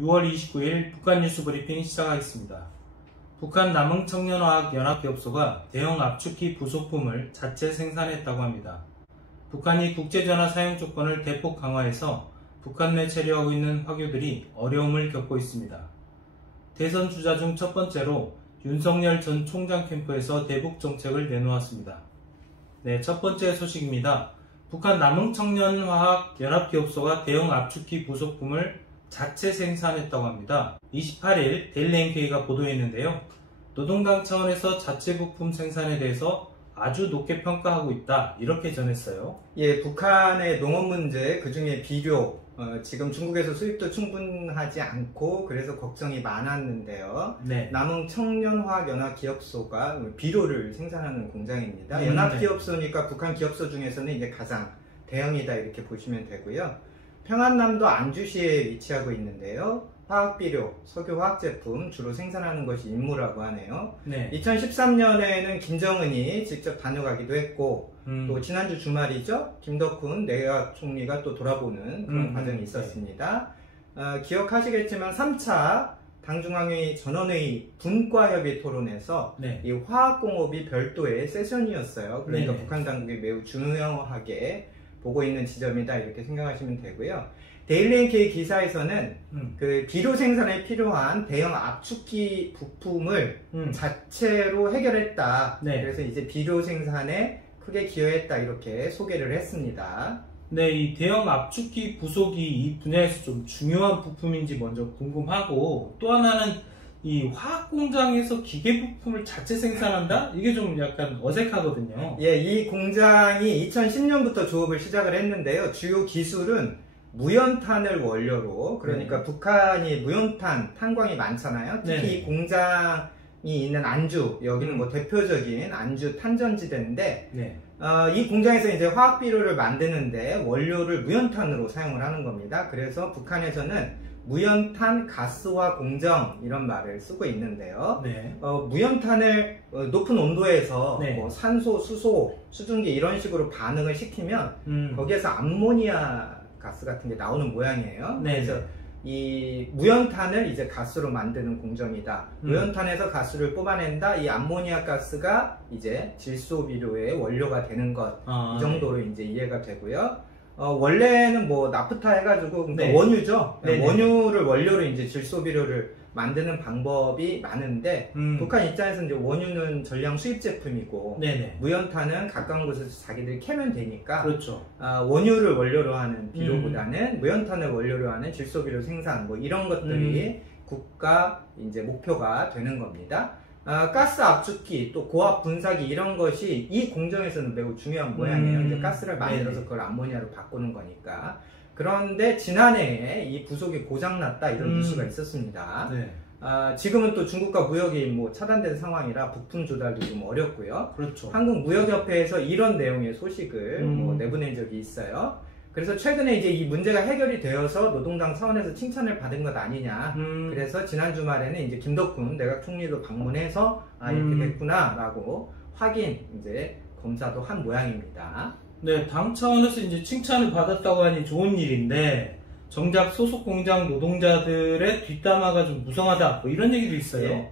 6월 29일 북한 뉴스 브리핑 시작하겠습니다. 북한 남흥청년화학연합기업소가 대형 압축기 부속품을 자체 생산했다고 합니다. 북한이 국제전화 사용 조건을 대폭 강화해서 북한 내 체류하고 있는 화교들이 어려움을 겪고 있습니다. 대선 주자 중 첫 번째로 윤석열 전 총장 캠프에서 대북 정책을 내놓았습니다. 네, 첫 번째 소식입니다. 북한 남흥청년화학연합기업소가 대형 압축기 부속품을 자체 생산했다고 합니다. 28일 데일리 NK가 보도했는데요. 노동당 차원에서 자체 부품 생산에 대해서 아주 높게 평가하고 있다, 이렇게 전했어요. 예, 북한의 농업 문제, 그 중에 비료, 지금 중국에서 수입도 충분하지 않고 그래서 걱정이 많았는데요. 네. 남흥청년화학연합기업소가 비료를 생산하는 공장입니다. 연합기업소니까 북한 기업소 중에서는 이제 가장 대형이다, 이렇게 보시면 되고요. 평안남도 안주시에 위치하고 있는데요. 화학비료, 석유화학제품 주로 생산하는 것이 임무라고 하네요. 네. 2013년에는 김정은이 직접 다녀가기도 했고, 또 지난주 주말이죠. 김덕훈 내각 총리가 또 돌아보는 그런 과정이 있었습니다. 기억하시겠지만 3차 당중앙회 전원회의 분과협의 토론에서 이 화학공업이 별도의 세션이었어요. 그러니까 북한 당국이 매우 중요하게 보고 있는 지점이다, 이렇게 생각하시면 되고요. 데일리 NK 기사에서는 그 비료 생산에 필요한 대형 압축기 부품을 자체로 해결했다. 그래서 이제 비료 생산에 크게 기여했다, 이렇게 소개를 했습니다. 네, 이 대형 압축기 부속이 이 분야에서 좀 중요한 부품인지 먼저 궁금하고, 또 하나는 이 화학공장에서 기계 부품을 자체 생산한다? 이게 좀 약간 어색하거든요. 예, 이 공장이 2010년부터 조업을 시작을 했는데요. 주요 기술은 무연탄을 원료로, 그러니까 북한이 무연탄, 탄광이 많잖아요. 특히 이 공장이 있는 안주, 여기는 뭐 대표적인 안주 탄전지대인데, 이 공장에서 이제 화학비료를 만드는데 원료를 무연탄으로 사용을 하는 겁니다. 그래서 북한에서는 무연탄 가스화 공정, 이런 말을 쓰고 있는데요. 무연탄을 높은 온도에서 뭐 산소, 수소, 수증기 이런 식으로 반응을 시키면 거기에서 암모니아 가스 같은 게 나오는 모양이에요. 그래서 이 무연탄을 이제 가스로 만드는 공정이다. 무연탄에서 가스를 뽑아낸다. 이 암모니아 가스가 이제 질소비료의 원료가 되는 것, 이 정도로 이제 이해가 되고요. 원래는 뭐 나프타 해가지고 원유죠. 원유를 원료로 이제 질소비료를 만드는 방법이 많은데, 북한 입장에서는 이제 원유는 전량 수입 제품이고, 무연탄은 가까운 곳에서 자기들이 캐면 되니까, 원유를 원료로 하는 비료보다는 무연탄을 원료로 하는 질소비료 생산, 뭐 이런 것들이 국가 이제 목표가 되는 겁니다. 가스 압축기, 또 고압 분사기, 이런 것이 이 공정에서는 매우 중요한 모양이에요. 이제 가스를 만들어서 그걸 암모니아로 바꾸는 거니까. 그런데 지난해에 이 부속이 고장났다, 이런 뉴스가 있었습니다. 지금은 또 중국과 무역이 뭐 차단된 상황이라 부품 조달도 좀 어렵고요. 한국무역협회에서 이런 내용의 소식을 뭐 내보낸 적이 있어요. 그래서 최근에 이제 이 문제가 해결이 되어서 노동당 차원에서 칭찬을 받은 것 아니냐. 그래서 지난 주말에는 이제 김덕훈 내각 총리도 방문해서 이렇게 됐구나 라고 확인, 이제 검사도 한 모양입니다. 네, 당 차원에서 이제 칭찬을 받았다고 하니 좋은 일인데, 정작 소속 공장 노동자들의 뒷담화가 좀 무성하다, 뭐 이런 얘기도 있어요.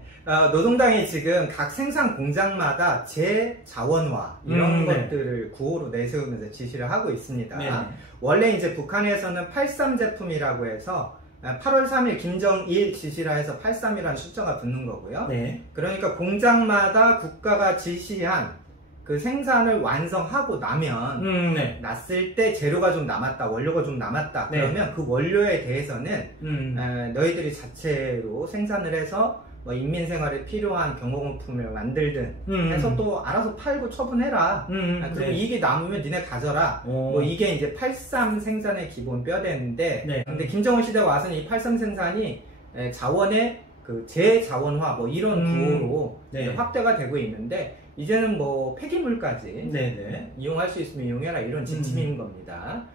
노동당이 지금 각 생산 공장마다 재자원화, 이런 것들을 구호로 내세우면서 지시를 하고 있습니다. 원래 이제 북한에서는 83 제품이라고 해서 8월 3일 김정일 지시라 해서 83이라는 숫자가 붙는 거고요. 그러니까 공장마다 국가가 지시한 그 생산을 완성하고 나면, 났을 때 재료가 좀 남았다, 원료가 좀 남았다, 그러면 그 원료에 대해서는 너희들이 자체로 생산을 해서 뭐 인민생활에 필요한 경공품을 만들든 해서 또 알아서 팔고 처분해라. 그리고 이익이 남으면 니네 가져라. 뭐 이게 이제 83 생산의 기본 뼈대인데, 근데 김정은 시대가 와서는 이 83 생산이 자원의 그 재자원화, 뭐 이런 구호로 확대가 되고 있는데, 이제는 뭐 폐기물까지 이용할 수 있으면 이용해라, 이런 지침인 겁니다.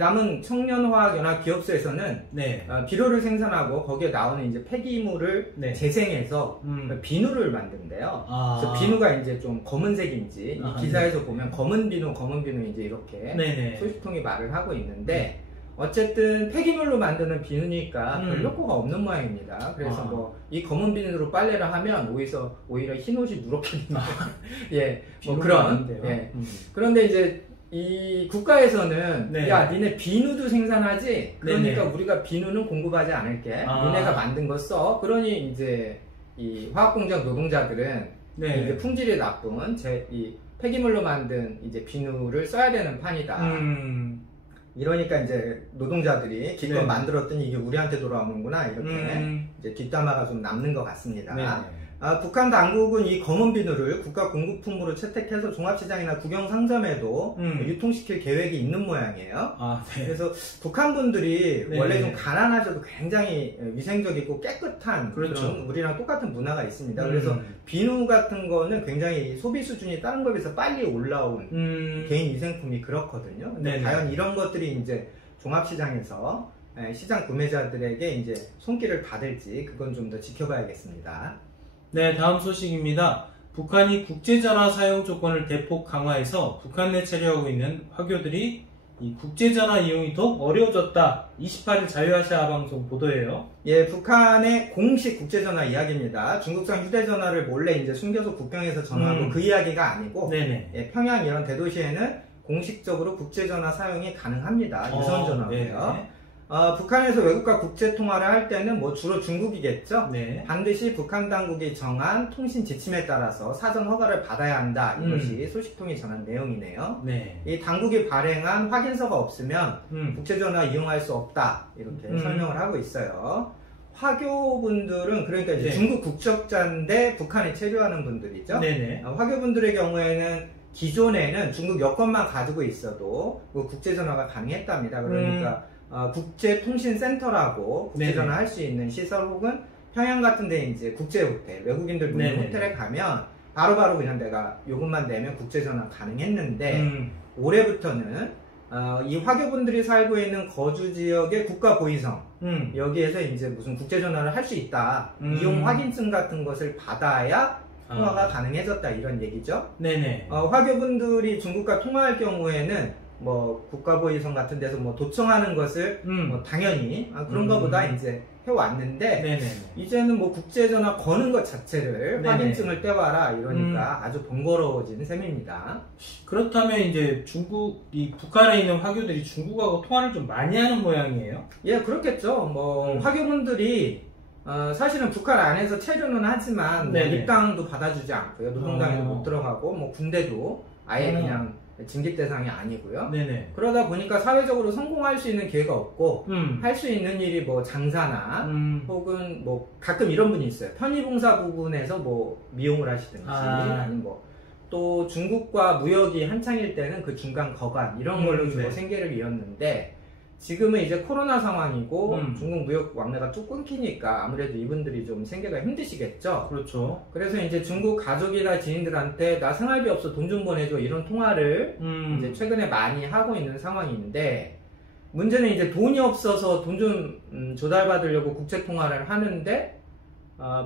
남은 청년화학연합기업소에서는 비료를 생산하고 거기에 나오는 이제 폐기물을 재생해서 비누를 만든대요. 그래서 비누가 이제 좀 검은색인지, 이 기사에서 보면 검은 비누 이제 이렇게 소식통이 말을 하고 있는데, 어쨌든 폐기물로 만드는 비누니까 별 음. 효과가 없는 모양입니다. 그래서 아. 뭐 이 검은 비누로 빨래를 하면 오히려 흰 옷이 누렇게 되는 예, 뭐 비누가 그런 아닌데요. 예. 그런데 이제 이 국가에서는 네. 야 니네 비누도 생산하지 그러니까 네네. 우리가 비누는 공급하지 않을게 니네가 만든 거 써. 그러니 이제 이 화학공장 노동자들은 네. 이제 품질이 나쁜 이 폐기물로 만든 이제 비누를 써야 되는 판이다. 이러니까 이제 노동자들이 기껏 네. 만들었더니 이게 우리한테 돌아오는구나 이렇게 이제 뒷담화가 좀 남는 것 같습니다. 네. 북한 당국은 이 검은 비누를 국가 공급품으로 채택해서 종합시장이나 국영상점에도 유통시킬 계획이 있는 모양이에요. 아, 네. 그래서 북한 분들이 네. 원래 좀 가난하셔도 굉장히 위생적이고 깨끗한 그렇죠. 그런 우리랑 똑같은 문화가 있습니다. 그래서 비누 같은 거는 굉장히 소비 수준이 다른 것에 비해서 빨리 올라온 개인 위생품이 그렇거든요. 근데 네네. 과연 이런 것들이 이제 종합시장에서 시장 구매자들에게 이제 손길을 받을지 그건 좀 더 지켜봐야겠습니다. 네, 다음 소식입니다. 북한이 국제전화 사용 조건을 대폭 강화해서 북한 내 체류하고 있는 화교들이 이 국제전화 이용이 더욱 어려워졌다. 28일 자유아시아 방송 보도예요. 예, 북한의 공식 국제전화 이야기입니다. 중국산 휴대전화를 몰래 이제 숨겨서 국경에서 전화하고 그 이야기가 아니고, 네네. 예, 평양 이런 대도시에는 공식적으로 국제전화 사용이 가능합니다. 유선전화고요. 북한에서 외국과 국제통화를 할 때는 뭐 주로 중국이겠죠. 네. 반드시 북한 당국이 정한 통신 지침에 따라서 사전 허가를 받아야 한다. 이것이 소식통이 전한 내용이네요. 네. 이 당국이 발행한 확인서가 없으면 국제전화 이용할 수 없다. 이렇게 설명을 하고 있어요. 화교분들은 그러니까 이제 네. 중국 국적자인데 북한에 체류하는 분들이죠. 네네. 화교분들의 경우에는 기존에는 중국 여권만 가지고 있어도 국제전화가 가능했답니다. 그러니까 국제통신센터라고 국제전화 할 수 있는 시설 혹은 평양 같은 데 이제 국제호텔, 외국인들 묵는 호텔에 가면 바로바로 그냥 내가 요금만 내면 국제전화 가능했는데 올해부터는 이 화교분들이 살고 있는 거주 지역의 국가보위성 여기에서 이제 무슨 국제전화를 할 수 있다. 이용 확인증 같은 것을 받아야 통화가 가능해졌다 이런 얘기죠. 네네. 화교분들이 중국과 통화할 경우에는 뭐 국가보위성 같은 데서 뭐 도청하는 것을 뭐 당연히 그런 거보다 이제 해왔는데 네네. 이제는 뭐 국제전화 거는 것 자체를 네네. 확인증을 떼와라 이러니까 아주 번거로워진 셈입니다. 그렇다면 이제 이 북한에 있는 화교들이 중국하고 통화를 좀 많이 하는 모양이에요? 예, 그렇겠죠. 뭐 화교분들이 사실은 북한 안에서 체류는 하지만 뭐 입당도 받아주지 않고요. 노동당에도 못 들어가고 뭐 군대도 아예 그냥 징집 대상이 아니고요. 네네. 그러다 보니까 사회적으로 성공할 수 있는 기회가 없고 할 수 있는 일이 뭐 장사나 혹은 뭐 가끔 이런 분이 있어요. 편의봉사 부분에서 뭐 미용을 하시든지 아니면 뭐 또 중국과 무역이 한창일 때는 그 중간 거관 이런 걸로 주로 생계를 이었는데 지금은 이제 코로나 상황이고 중국 무역 왕래가 쭉 끊기니까 아무래도 이분들이 좀 생계가 힘드시겠죠. 그렇죠. 그래서 이제 중국 가족이나 지인들한테 나 생활비 없어 돈 좀 보내줘 이런 통화를 이제 최근에 많이 하고 있는 상황인데 문제는 이제 돈이 없어서 돈 좀 조달받으려고 국제 통화를 하는데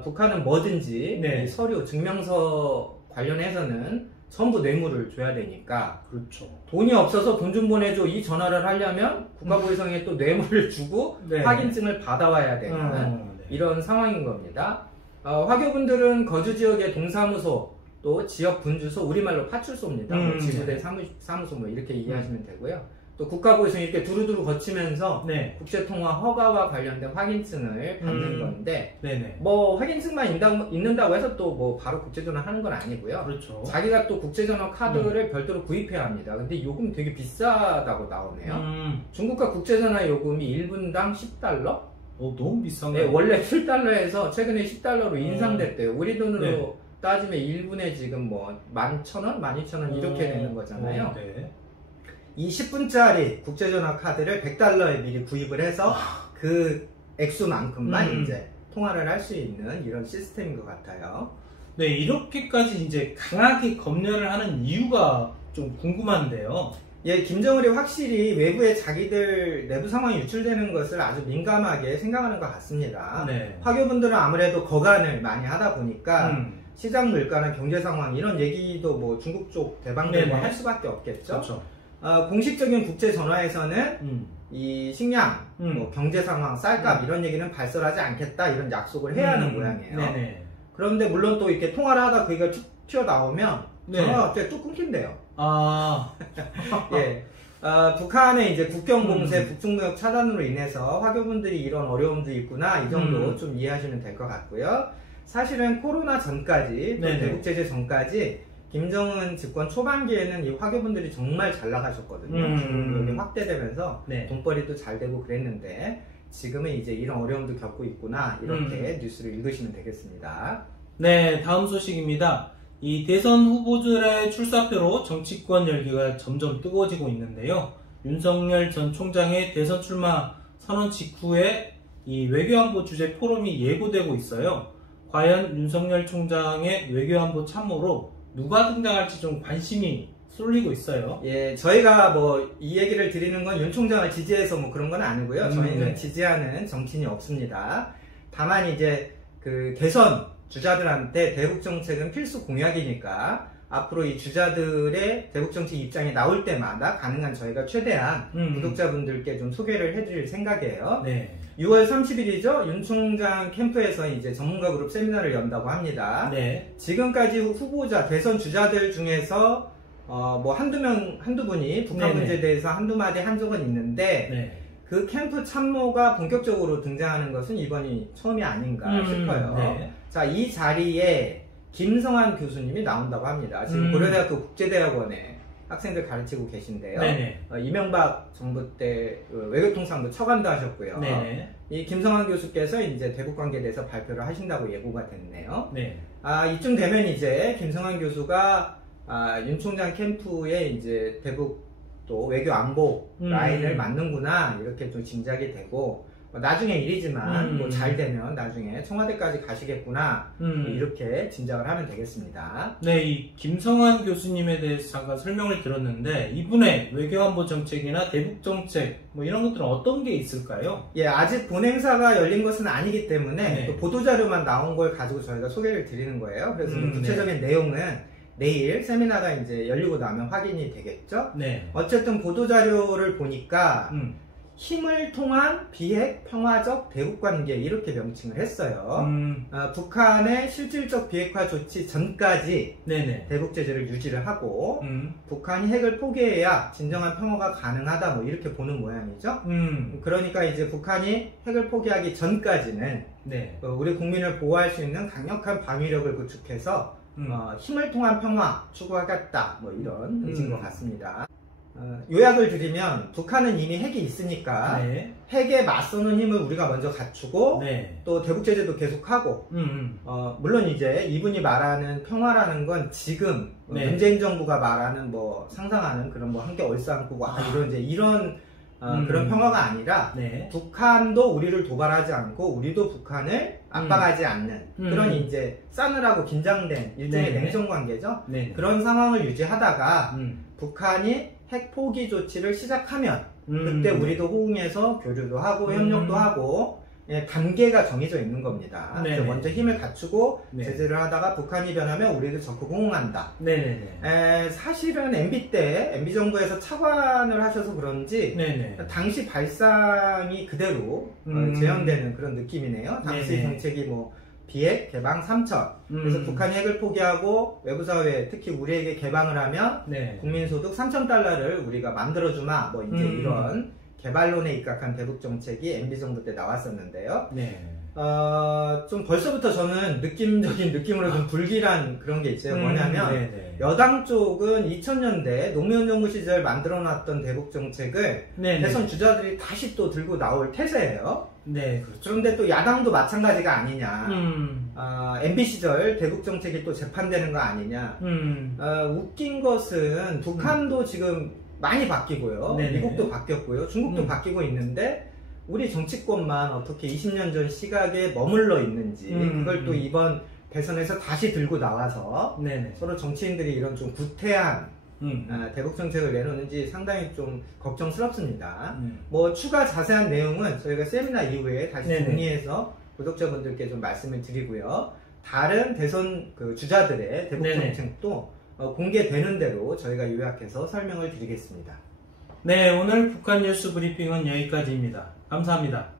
북한은 뭐든지 이 서류 증명서 관련해서는 전부 뇌물을 줘야 되니까 그렇죠. 돈이 없어서 돈 좀 보내줘 이 전화를 하려면 국가보위성에 또 뇌물을 주고 확인증을 받아와야 되는 이런 상황인 겁니다. 화교분들은 거주지역의 동사무소 또 지역 분주소 우리말로 파출소입니다. 뭐 지구대 사무소 뭐 이렇게 이해하시면 되고요. 또 국가보위성 이렇게 두루두루 거치면서 국제통화 허가와 관련된 확인증을 받는 건데 뭐 확인증만 있는다고 해서 또 뭐 바로 국제전화 하는 건 아니고요. 그렇죠. 자기가 또 국제전화 카드를 별도로 구입해야 합니다. 근데 요금 되게 비싸다고 나오네요. 중국과 국제전화 요금이 1분당 10달러? 너무 비싼 네, 원래 7달러에서 최근에 10달러로 인상됐대요. 우리 돈으로 따지면 1분에 지금 뭐 11,000원, 12,000원 이렇게 되는 거잖아요. 이 10분짜리 국제전화 카드를 100달러에 미리 구입을 해서 그 액수만큼만 이제 통화를 할 수 있는 이런 시스템인 것 같아요. 네, 이렇게까지 이제 강하게 검열을 하는 이유가 좀 궁금한데요. 예, 김정은이 확실히 외부에 자기들 내부 상황이 유출되는 것을 아주 민감하게 생각하는 것 같습니다. 화교분들은 아무래도 거간을 많이 하다 보니까 시장 물가나 경제 상황 이런 얘기도 뭐 중국 쪽 대방대고 할 수밖에 없겠죠. 그렇죠. 공식적인 국제 전화에서는 이 식량, 뭐 경제 상황, 쌀값 이런 얘기는 발설하지 않겠다 이런 약속을 해야 하는 모양이에요. 네네. 그런데 물론 또 이렇게 통화를 하다 그게 튀어나오면 전화가 갑자기 뚝 끊긴대요. 아. 예. 북한의 이제 국경 봉쇄, 북중무역 차단으로 인해서 화교분들이 이런 어려움도 있구나 이 정도 좀 이해하시면 될 것 같고요. 사실은 코로나 전까지, 또 대북 제재 전까지 김정은 집권 초반기에는 이 화교분들이 정말 잘 나가셨거든요. 중국이 확대되면서 돈벌이도 잘 되고 그랬는데 지금은 이제 이런 어려움도 겪고 있구나 이렇게 뉴스를 읽으시면 되겠습니다. 네, 다음 소식입니다. 이 대선 후보들의 출사표로 정치권 열기가 점점 뜨거워지고 있는데요. 윤석열 전 총장의 대선 출마 선언 직후에 이 외교안보 주제 포럼이 예고되고 있어요. 과연 윤석열 총장의 외교안보 참모로 누가 등장할지 좀 관심이 쏠리고 있어요. 예, 저희가 뭐 이 얘기를 드리는 건 윤 총장을 지지해서 뭐 그런 건 아니고요. 저희는 지지하는 정치인이 없습니다. 다만 이제 그 대선 주자들한테 대북 정책은 필수 공약이니까 앞으로 이 주자들의 대북 정책 입장이 나올 때마다 가능한 저희가 최대한 구독자분들께 좀 소개를 해드릴 생각이에요. 네. 6월 30일이죠. 윤 총장 캠프에서 이제 전문가 그룹 세미나를 연다고 합니다. 네. 지금까지 후보자 대선 주자들 중에서 뭐 한두 분이 북한 문제에 대해서 한두 마디 한 적은 있는데 그 캠프 참모가 본격적으로 등장하는 것은 이번이 처음이 아닌가 싶어요. 자, 이 자리에 김성한 교수님이 나온다고 합니다. 지금 고려대학교 국제대학원에 학생들 가르치고 계신데요. 이명박 정부 때 외교통상도 처관도 하셨고요. 이 김성한 교수께서 이제 대북 관계에 대해서 발표를 하신다고 예고가 됐네요. 이쯤 되면 이제 김성한 교수가 윤 총장 캠프에 이제 대북 또 외교 안보 라인을 맞는구나 이렇게 좀 짐작이 되고 나중에 일이지만 뭐 잘 되면 나중에 청와대까지 가시겠구나 이렇게 짐작을 하면 되겠습니다. 네, 이 김성환 교수님에 대해서 잠깐 설명을 들었는데 이분의 외교안보 정책이나 대북 정책 뭐 이런 것들은 어떤 게 있을까요? 예, 아직 본행사가 열린 것은 아니기 때문에 또 보도자료만 나온 걸 가지고 저희가 소개를 드리는 거예요. 그래서 구체적인 내용은 내일 세미나가 이제 열리고 나면 확인이 되겠죠? 어쨌든 보도자료를 보니까 힘을 통한 비핵 평화적 대북관계 이렇게 명칭을 했어요. 북한의 실질적 비핵화 조치 전까지 대북 제재를 유지를 하고 북한이 핵을 포기해야 진정한 평화가 가능하다 뭐 이렇게 보는 모양이죠. 그러니까 이제 북한이 핵을 포기하기 전까지는 우리 국민을 보호할 수 있는 강력한 방위력을 구축해서 힘을 통한 평화 추구하겠다 뭐 이런 의지인 것 같습니다. 요약을 드리면 북한은 이미 핵이 있으니까 핵에 맞서는 힘을 우리가 먼저 갖추고 또 대북 제재도 계속하고 물론 이제 이분이 말하는 평화라는 건 지금 문재인 정부가 말하는 뭐 상상하는 그런 뭐 함께 얼싸안고 이런 이제 이런 그런 평화가 아니라 북한도 우리를 도발하지 않고 우리도 북한을 압박하지 않는 그런 이제 싸늘하고 긴장된 일종의 냉전 관계죠. 그런 상황을 유지하다가 북한이 핵 포기 조치를 시작하면 그때 우리도 호응해서 교류도 하고 협력도 하고 단계가 정해져 있는 겁니다. 그래서 먼저 힘을 갖추고 제재를 하다가 북한이 변하면 우리도 적극 호응한다. 사실은 MB 정부에서 차관을 하셔서 그런지 당시 발상이 그대로 재현되는 그런 느낌이네요. 당시 정책이 뭐 비핵, 개방, 3천. 그래서 북한이 핵을 포기하고 외부사회, 특히 우리에게 개방을 하면 국민소득 3,000달러를 우리가 만들어주마. 뭐 이제 이런 개발론에 입각한 대북 정책이 MB 정부 때 나왔었는데요. 좀 벌써부터 저는 느낌적인 느낌으로 좀 불길한 그런 게 있어요. 뭐냐면 여당 쪽은 2000년대 노무현 정부 시절 만들어놨던 대북 정책을 대선 주자들이 다시 또 들고 나올 태세예요. 그렇죠. 그런데 또 야당도 마찬가지가 아니냐. MB 시절 대북 정책이 또 재판되는 거 아니냐. 웃긴 것은 북한도 지금 많이 바뀌고요. 미국도 바뀌었고요. 중국도 바뀌고 있는데 우리 정치권만 어떻게 20년 전 시각에 머물러 있는지 그걸 또 이번 대선에서 다시 들고 나와서 서로 정치인들이 이런 좀 구태한 대북 정책을 내놓는지 상당히 좀 걱정스럽습니다. 뭐 추가 자세한 내용은 저희가 세미나 이후에 다시 정리해서 구독자분들께 좀 말씀을 드리고요. 다른 대선 그 주자들의 대북 정책도 공개되는 대로 저희가 요약해서 설명을 드리겠습니다. 네, 오늘 북한 뉴스 브리핑은 여기까지입니다. 감사합니다.